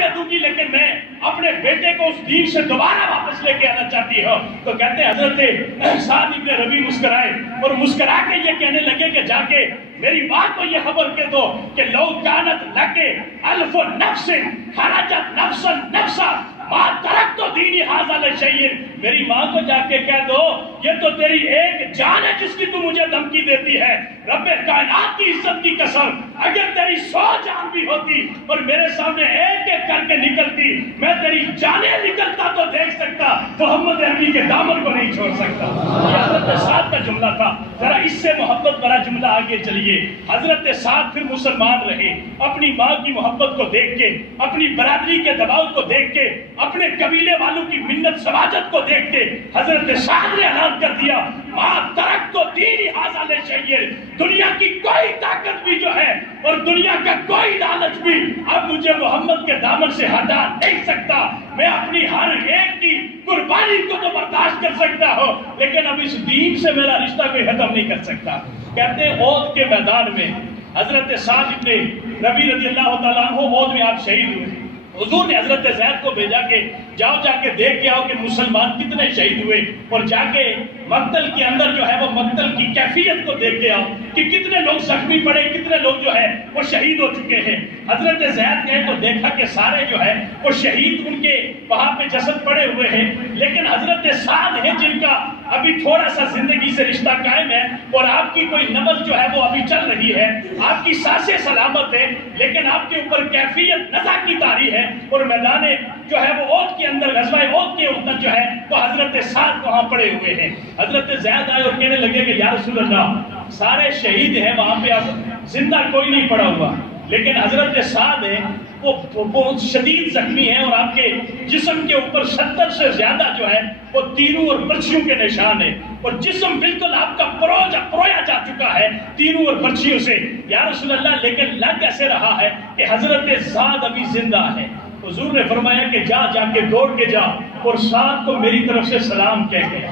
دے دوں گی لیکن میں اپنے بیٹے کو اس دین سے دوبارہ واپس لے کے آنا چاہتی ہوں. تو کہتے ہیں حضرت سعد ابن ربیع مسکرائے اور مسکرا کے یہ کہنے لگے کہ جا کے میری ماں کو یہ خبر کہہ دو کہ لو کانت لکے الف نفس خرجت نفسا نفسا ما ترکت دینی ھذا لشیء. میری ماں کو جا کے کہہ دو یہ تو تیری ایک جان ہے جس کی تو مجھے دھمکی دیتی ہے. رب کائنات کی عزت کی قسم اگر تیری 100 جان بھی ہوتی اور میرے سامنے ایک ایک کر کے نکلتی میں تیری جانیں نکلتا تو دیکھ سکتا, محمد عربی کے دامن کو نہیں چھوڑ سکتا. یہ حضرت سعد کا جملہ تھا. ذرا اس سے محبت بڑا جملہ آگے چلیے. حضرت سعد پھر مسلمان رہے, اپنی ماں کی محبت کو دیکھ کے, اپنی برادری کے دباؤ کو دیکھ کے, اپنے قبیلے والوں کی منت سماجت کو دیکھ کے حضرت سعد نے اعلان کر دیا ما ترکت دینی ھذا لشیء. دنیا کی کوئی طاقت بھی جو ہے اور دنیا کا کوئی لالچ بھی اب مجھے محمد کے دامن سے ہٹا نہیں سکتا. میں اپنی ہر ایک کی قربانی کو تو برداشت کر سکتا ہوں لیکن اب اس دین سے میرا رشتہ کوئی ختم نہیں کر سکتا. کہتے ہیں احد کے میدان میں حضرت سعد ابن ربیع رضی اللہ تعالیٰ عنہ احد میں آپ شہید ہوئے. حضور نے حضرت زید کو بھیجا کہ جاؤ جا کے دیکھ کے آؤ کہ مسلمان کتنے شہید ہوئے اور جا کے مقتل کے اندر جو ہے وہ مقتل کی کیفیت کو دیکھ کے آؤ کہ کتنے لوگ زخمی پڑے, کتنے لوگ جو ہے وہ شہید ہو چکے ہیں. حضرت زید گئے تو دیکھا کہ سارے جو ہے وہ شہید ان کے وہاں پہ جسد پڑے ہوئے ہیں لیکن حضرت سعد ہیں جن کا ابھی تھوڑا سا زندگی سے رشتہ قائم ہے اور آپ کی کوئی نبض جو ہے وہ ابھی چل رہی ہے, آپ کی سانسیں سلامت ہے لیکن آپ کے اوپر کیفیت نزا کی طاری ہے اور میدان جو ہے وہ احد کے اندر غزوہ احد کے اندر جو ہے وہ حضرت سعد وہاں پڑے ہوئے ہیں. حضرت زید آئے اور کہنے لگے کہ یا رسول اللہ سارے شہید ہیں وہاں پہ اب زندہ کوئی نہیں پڑا ہوا لیکن حضرت سعد ہیں وہ بہت شدید زخمی ہیں اور آپ کے جسم کے اوپر 70 سے زیادہ جو ہے وہ تیروں اور برچھیوں کے نشان ہیں اور جسم بالکل آپ کا پرویا جا چکا ہے تیروں اور برچھیوں سے. یا رسول اللہ لیکن لگ ایسے رہا ہے کہ حضرت سعد ابھی زندہ ہے. حضور نے فرمایا کہ جا کے دوڑ کے جا اور سعد کو میری طرف سے سلام کہہ کے.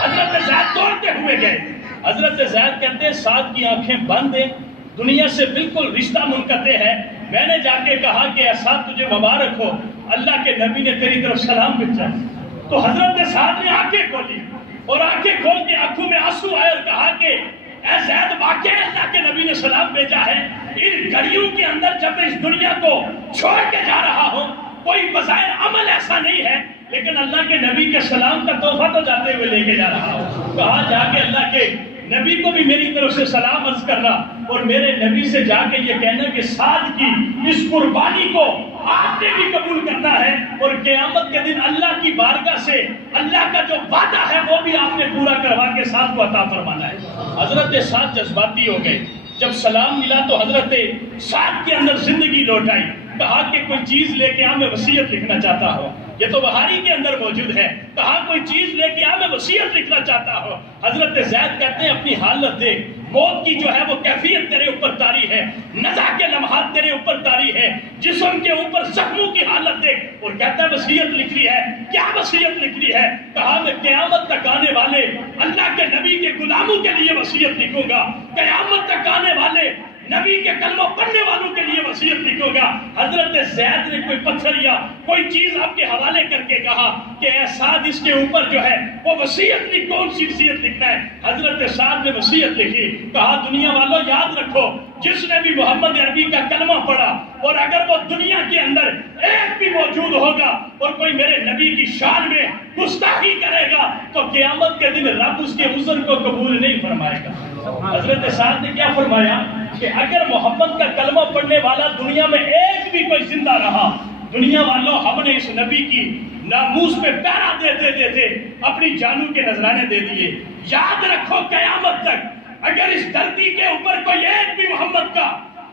حضرت زید دوڑتے ہوئے گئے. حضرت زید کہتے ہیں سعد کی آنکھیں بند ہیں, دنیا سے بالکل رشتہ منقطع ہے. میں نے جا کے کہا کہ اے سعد تجھے مبارک ہو, اللہ کے نبی نے تیری طرف سلام بھیجا. تو حضرت سعد نے آنکھیں کھولی اور آنکھیں کھول کے آنکھوں میں آنسو آئے اور کہا کہ اے زید واقعی اللہ کے نبی نے سلام بھیجا ہے. ان گھڑیوں کے اندر جب میں اس دنیا کو چھوڑ کے جا رہا ہوں کوئی بظاہر عمل ایسا نہیں ہے لیکن اللہ کے نبی کے سلام کا تحفہ تو جاتے ہوئے لے کے جا رہا ہوں. کہا جا کے اللہ کے نبی کو بھی میری طرف سے سلام عرض کرنا اور میرے نبی سے جا کے یہ کہنا کہ سعد کی اس قربانی کو آپ نے بھی قبول کرنا ہے اور قیامت کے دن اللہ کی بارگاہ سے اللہ کا جو وعدہ ہے وہ بھی آپ نے پورا کروا کے سعد کو عطا فرمانا ہے. حضرت سعد جذباتی ہو گئے. جب سلام ملا تو حضرت سعد کے اندر زندگی لوٹ آئی. کہا کہ کوئی چیز لے کے آ, میں وصیت لکھنا چاہتا ہوں. یہ تو بخاری کے اندر موجود ہے. کہا کوئی چیز لے کے آ, میں وصیت لکھنا چاہتا ہوں. حضرت زید کہتے ہیں اپنی حالت دیکھ, موت کی جو ہے وہ کیفیت تیرے اوپر طاری ہے, نزا کے لمحات تیرے اوپر طاری ہے, جسم کے اوپر زخموں کی حالت دیکھ. اور کہتا ہے وصیت لکھ لی ہے. کیا وصیت لکھ لی ہے؟ کہا میں قیامت تک آنے والے اللہ کے نبی کے غلاموں کے لیے وصیت لکھوں گا, قیامت تک آنے والے نبی کے کلمہ پڑھنے والوں کے لیے وصیت لکھوں گا. حضرت زید نے کوئی پتھر یا کوئی چیز آپ کے حوالے کر کے کہا کہ اے سعد اس کے اوپر جو ہے وہ وصیت لکھ, کون سی وصیت لکھنا ہے؟ حضرت سعد نے وصیت لکھی. کہا دنیا والوں یاد رکھو جس نے بھی محمد عربی کا کلمہ پڑھا اور اگر وہ دنیا کے اندر ایک بھی موجود ہوگا اور کوئی میرے نبی کی شان میں گستاخی کرے گا تو قیامت کے دن رب اس کے عذر کو قبول نہیں فرمائے گا. حضرت سعد نے کیا فرمایا کہ اگر محمد کا کلمہ پڑھنے والا دنیا میں ایک بھی کوئی زندہ رہا, دنیا والوں ہم نے اس نبی کی ناموس پہ پہرا دیتے دیتے اپنی جانوں کے نذرانے دے دیے. یاد رکھو قیامت تک اگر اس دھرتی کے اوپر کوئی ایک بھی محمد کا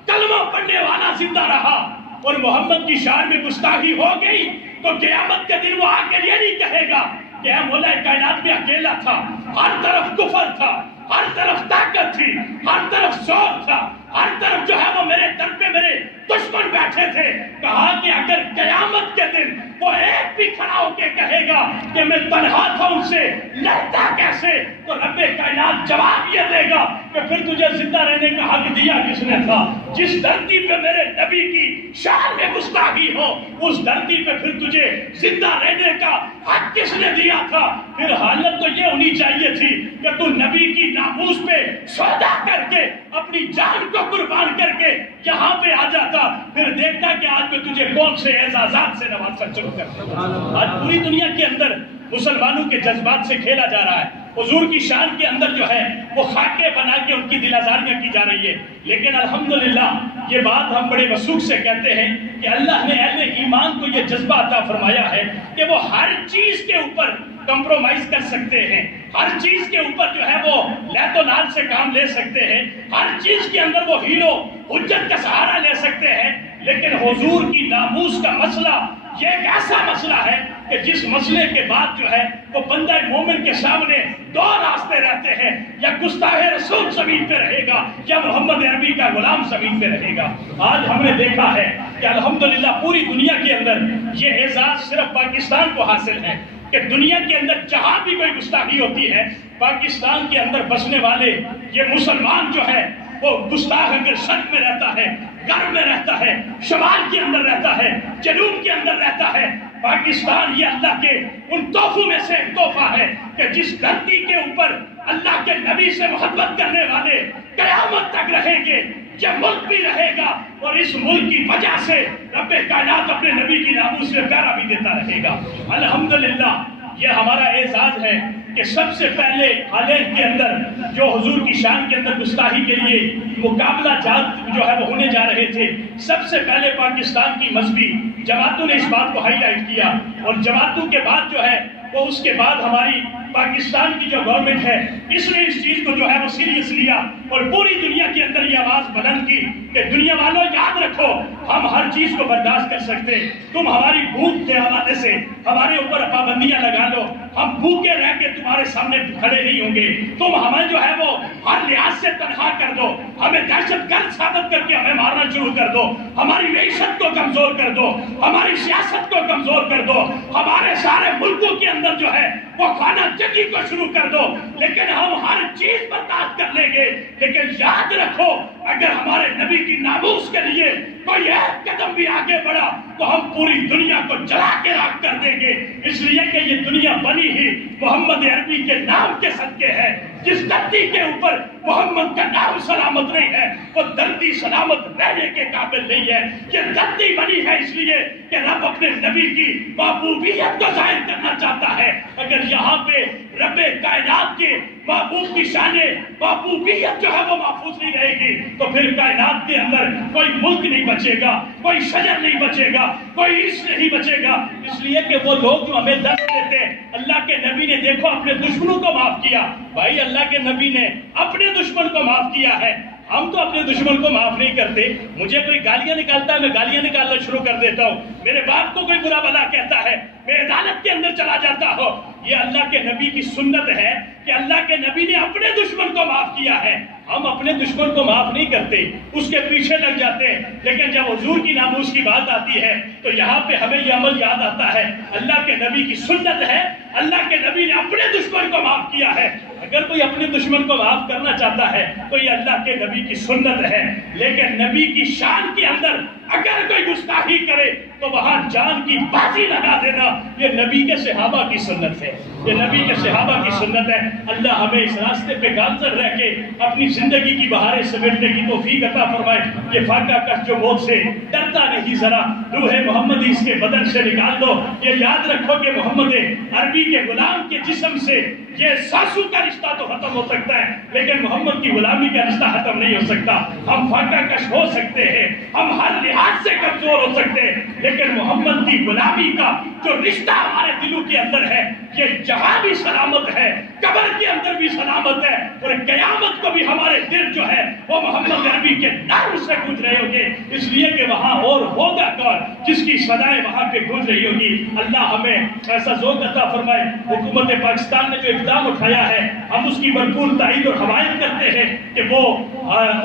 کلمہ پڑھنے والا زندہ رہا اور محمد کی شان میں گستاخی ہو گئی تو قیامت کے دن وہ آ کے یہ نہیں کہے گا کہ اے مولا کائنات میں اکیلا تھا, ہر طرف کفر تھا, ہر طرف طاقت تھی, ہر طرف زور تھا, ہر طرف جو ہے وہ میرے در پہ میرے دشمن بیٹھے تھے، کہا کہ اگر قیامت کے دن وہ ایک بھی کھڑا ہو کے کہے گا کہ میں تنہا تھا ان سے، لڑتا کیسے، تو رب کائنات جواب یہ دے گا کہ پھر تجھے زندہ رہنے کا حق دیا کس نے تھا؟ جس دھرتی پہ میرے نبی کی شان میں گستاخی ہو، اس دھرتی پہ پھر تجھے زندہ رہنے کا حق کس نے دیا تھا؟ پھر حالت تو یہ ہونی چاہیے تھی کہ تو نبی کی ناموس پہ سودا کر کے اپنی جان کو قربان کر کے یہاں پہ آ جاتا، پھر دیکھتا کہ آج میں تجھے کون سے اعزازات سے نوازنا شروع کرتا۔ آج پوری دنیا کے اندر مسلمانوں کے جذبات سے کھیلا جا رہا ہے، حضور کی شان کے اندر جو ہے وہ خاکے بنا کے ان کی دل آزاریاں کی جا رہی ہے، لیکن الحمدللہ یہ بات ہم بڑے وثوق سے کہتے ہیں کہ اللہ نے اہل ایمان کو یہ جذبہ عطا فرمایا ہے کہ وہ ہر چیز کے اوپر کمپرومائز کر سکتے ہیں، ہر چیز کے اوپر جو ہے وہ لیت و نال سے کام لے سکتے ہیں، ہر چیز کے اندر وہ ہیلو حجت کا سہارا لے سکتے ہیں، لیکن حضور کی ناموس کا مسئلہ یہ ایک ایسا مسئلہ ہے کہ جس مسئلے کے بعد جو ہے وہ بندہ مومن کے سامنے دو راستے رہتے ہیں، یا گستاخ رسول زمین پہ رہے گا یا محمد عربی کا غلام زمین پہ رہے گا۔ آج ہم نے دیکھا ہے کہ الحمدللہ پوری دنیا کے اندر یہ اعزاز صرف پاکستان کو حاصل ہے کہ دنیا کے اندر جہاں بھی کوئی گستاخی ہوتی ہے، پاکستان کے اندر بسنے والے یہ مسلمان جو ہے وہ گستاخ اگر شرق میں رہتا ہے، غرب میں رہتا ہے، شمال کے اندر رہتا ہے، جنوب کے اندر رہتا ہے، پاکستان یہ اللہ کے ان تحفوں میں سے ایک تحفہ ہے کہ جس دھرتی کے اوپر اللہ کے نبی سے محبت کرنے والے قیامت تک رہیں گے، یہ ملک بھی رہے گا، اور اس ملک کی وجہ سے رب کائنات اپنے نبی کی ناموس سے پیارا بھی دیتا رہے گا۔ الحمدللہ یہ ہمارا اعزاز ہے کہ سب سے پہلے حالات کے اندر جو حضور کی شان کے اندر گستاخی کے لیے مقابلہ جات جو ہے وہ ہونے جا رہے تھے، سب سے پہلے پاکستان کی مذہبی جماعتوں نے اس بات کو ہائی لائٹ کیا، اور جماعتوں کے بعد جو ہے وہ اس کے بعد ہماری پاکستان کی جو گورنمنٹ ہے اس نے اس چیز کو جو ہے وہ سیریس لیا اور پوری دنیا کے اندر یہ آواز بلند کی کہ دنیا والوں یاد رکھو ہم ہر چیز کو برداشت کر سکتے، تم ہماری بھوک کے حوالے سے ہمارے اوپر پابندیاں لگا لو، ہم بھوکے رہ کے تمہارے سامنے کھڑے نہیں ہوں گے، تم ہمیں جو ہے وہ ہر لحاظ سے تنہا کر دو، ہمیں دہشت گرد ثابت کر کے ہمیں مارنا شروع کر دو، ہماری معیشت کو کمزور کر دو، ہماری سیاست کو کمزور کر دو، ہمارے سارے ملکوں کے اندر جو ہے وہ خانہ جنگی کو شروع کر دو، لیکن ہم ہر چیز برداشت کر لیں گے، لیکن یاد رکھو اگر ہمارے نبی کی ناموس کے لیے کوئی ایک قدم بھی آگے بڑھا تو ہم پوری دنیا کو جلا کے راکھ کر دیں گے، اس لیے کہ یہ دنیا بنی ہی محمد عربی کے نام کے صدقے ہے۔ جس دھرتی کے اوپر محمد کا نام سلامت نہیں ہے وہ دھرتی سلامت رہنے کے قابل نہیں ہے، یہ دھرتی بنی ہے اس لیے کہ رب اپنے نبی کی محبوبیت کو ظاہر کرنا چاہتا ہے۔ اگر یہاں پہ رب کائنات کے محبوب کی شان محبوبیت جو ہے وہ محفوظ نہیں رہے گی تو پھر کائنات کے اندر کوئی ملک نہیں بچے گا، کوئی شجر نہیں بچے گا، کوئی عشق نہیں بچے گا، اس لیے کہ وہ لوگ جو ہمیں درد دیتے ہیں اللہ کے نبی نے دیکھو اپنے دشمنوں کو معاف کیا، بھائی اللہ کے نبی نے اپنے دشمن کو معاف کیا ہے، ہم تو اپنے دشمن کو معاف نہیں کرتے، مجھے کوئی گالیاں نکالتا ہے میں گالیاں نکالنا شروع کر دیتا ہوں، میرے باپ کو کوئی برا بلا کہتا ہے میں عدالت کے اندر چلا جاتا ہوں، یہ اللہ کے نبی کی سنت ہے کہ اللہ کے نبی نے اپنے دشمن کو معاف کیا ہے، ہم اپنے دشمن کو معاف نہیں کرتے، اس کے پیچھے لگ جاتے ہیں، لیکن جب حضور کی ناموس کی بات آتی ہے تو یہاں پہ ہمیں یہ عمل یاد آتا ہے، اللہ کے نبی کی سنت ہے، اللہ کے نبی نے اپنے دشمن کو معاف کیا ہے، اگر کوئی اپنے دشمن کو معاف کرنا چاہتا ہے تو یہ اللہ کے نبی کی سنت ہے، لیکن نبی کی شان کے اندر اگر کوئی گستاخی کرے تو وہاں جان کی بازی لگا دینا یہ نبی کے صحابہ کی سنت ہے، یہ نبی کے صحابہ کی سنت ہے۔ اللہ ہمیں اس راستے پہ گامزن رہ کے اپنی زندگی کی بہاریں سمیٹنے کی توفیق عطا فرمائے۔ یہ فاقہ کش جو موت سے ڈرتا نہیں ذرا روح محمدی اس کے بدن سے نکال دو، یہ یاد رکھو کہ محمد عربی کے غلام کے جسم سے یہ ساسو کا رشتہ تو ختم ہو سکتا ہے لیکن محمد کی غلامی کا رشتہ ختم نہیں ہو سکتا۔ ہم فاقہ کش ہو سکتے ہیں، ہم ہر لحاظ سے کمزور ہو سکتے ہیں، لیکن محمد کی غلامی کا جو رشتہ ہمارے دلوں کے اندر ہے یہ جہاں بھی سلامت ہے، قبر کے اندر بھی سلامت ہے، اور قیامت کو بھی ہمارے دل جو ہے وہ محمد عربی کے نام سے گونج رہے ہوں گے، اس لیے کہ وہاں اور ہوگا کون جس کی صدائیں وہاں پہ گونج رہی ہوگی۔ اللہ ہمیں ایسا ذوق عطا فرمائے۔ حکومت پاکستان نے جو اقدام اٹھایا ہے ہم اس کی بھرپور تائید اور حمایت کرتے ہیں کہ وہ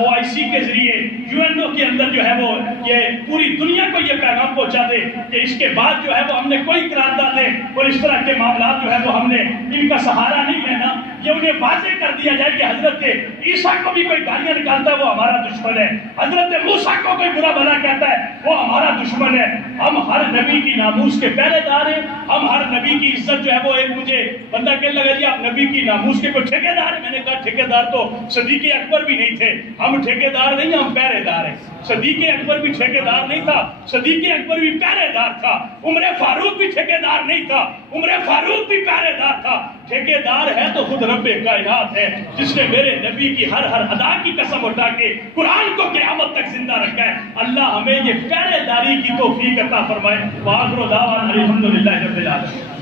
OIC کے ذریعے UNO کے اندر جو ہے وہ یہ پوری دنیا کو یہ پیغام پہنچا دے کہ اس کے بعد جو ہے وہ ہم نے کوئی قراردادیں اور اس طرح کے معاملات جو ہے وہ ہم نے ان کا سہارا نہیں لینا۔ یہ انہیں واضح کر دیا جائے کہ حضرت عیسیٰ کو بھی کوئی گالیاں نکالتا ہے وہ ہمارا دشمن ہے، حضرت موسیٰ کو کوئی برا بھلا کہتا ہے وہ ہمارا دشمن ہے۔ ہم ہر نبی کی ناموس کے پہرے دار ہیں، ہم ہر نبی کی عزت جو ہے وہ ایک مجھے بندہ کہنے لگا جی آپ نبی کی ناموس کے کوئی ٹھیکیدار ہیں؟ میں نے کہا ٹھیکیدار تو صدیق اکبر بھی نہیں تھے، ہم ٹھیکیدار نہیں ہم پہرے دار ہیں۔ صدیق اکبر بھی ٹھیکیدار نہیں تھا، صدیق اکبر بھی پہرے دار تھا، عمر فاروق بھی ٹھیکیدار نہیں تھا، عمر فاروق بھی پہرے دار تھا۔ ٹھیکیدار ہے تو خود رب کائنات ہے جس نے میرے نبی کی ہر ادا کی قسم اٹھا کے قرآن کو قیامت تک زندہ رکھا ہے۔ اللہ ہمیں یہ پہرے داری کی توفیق عطا فرمائے۔ وآخر دعوانا الحمدللہ رب العالمین۔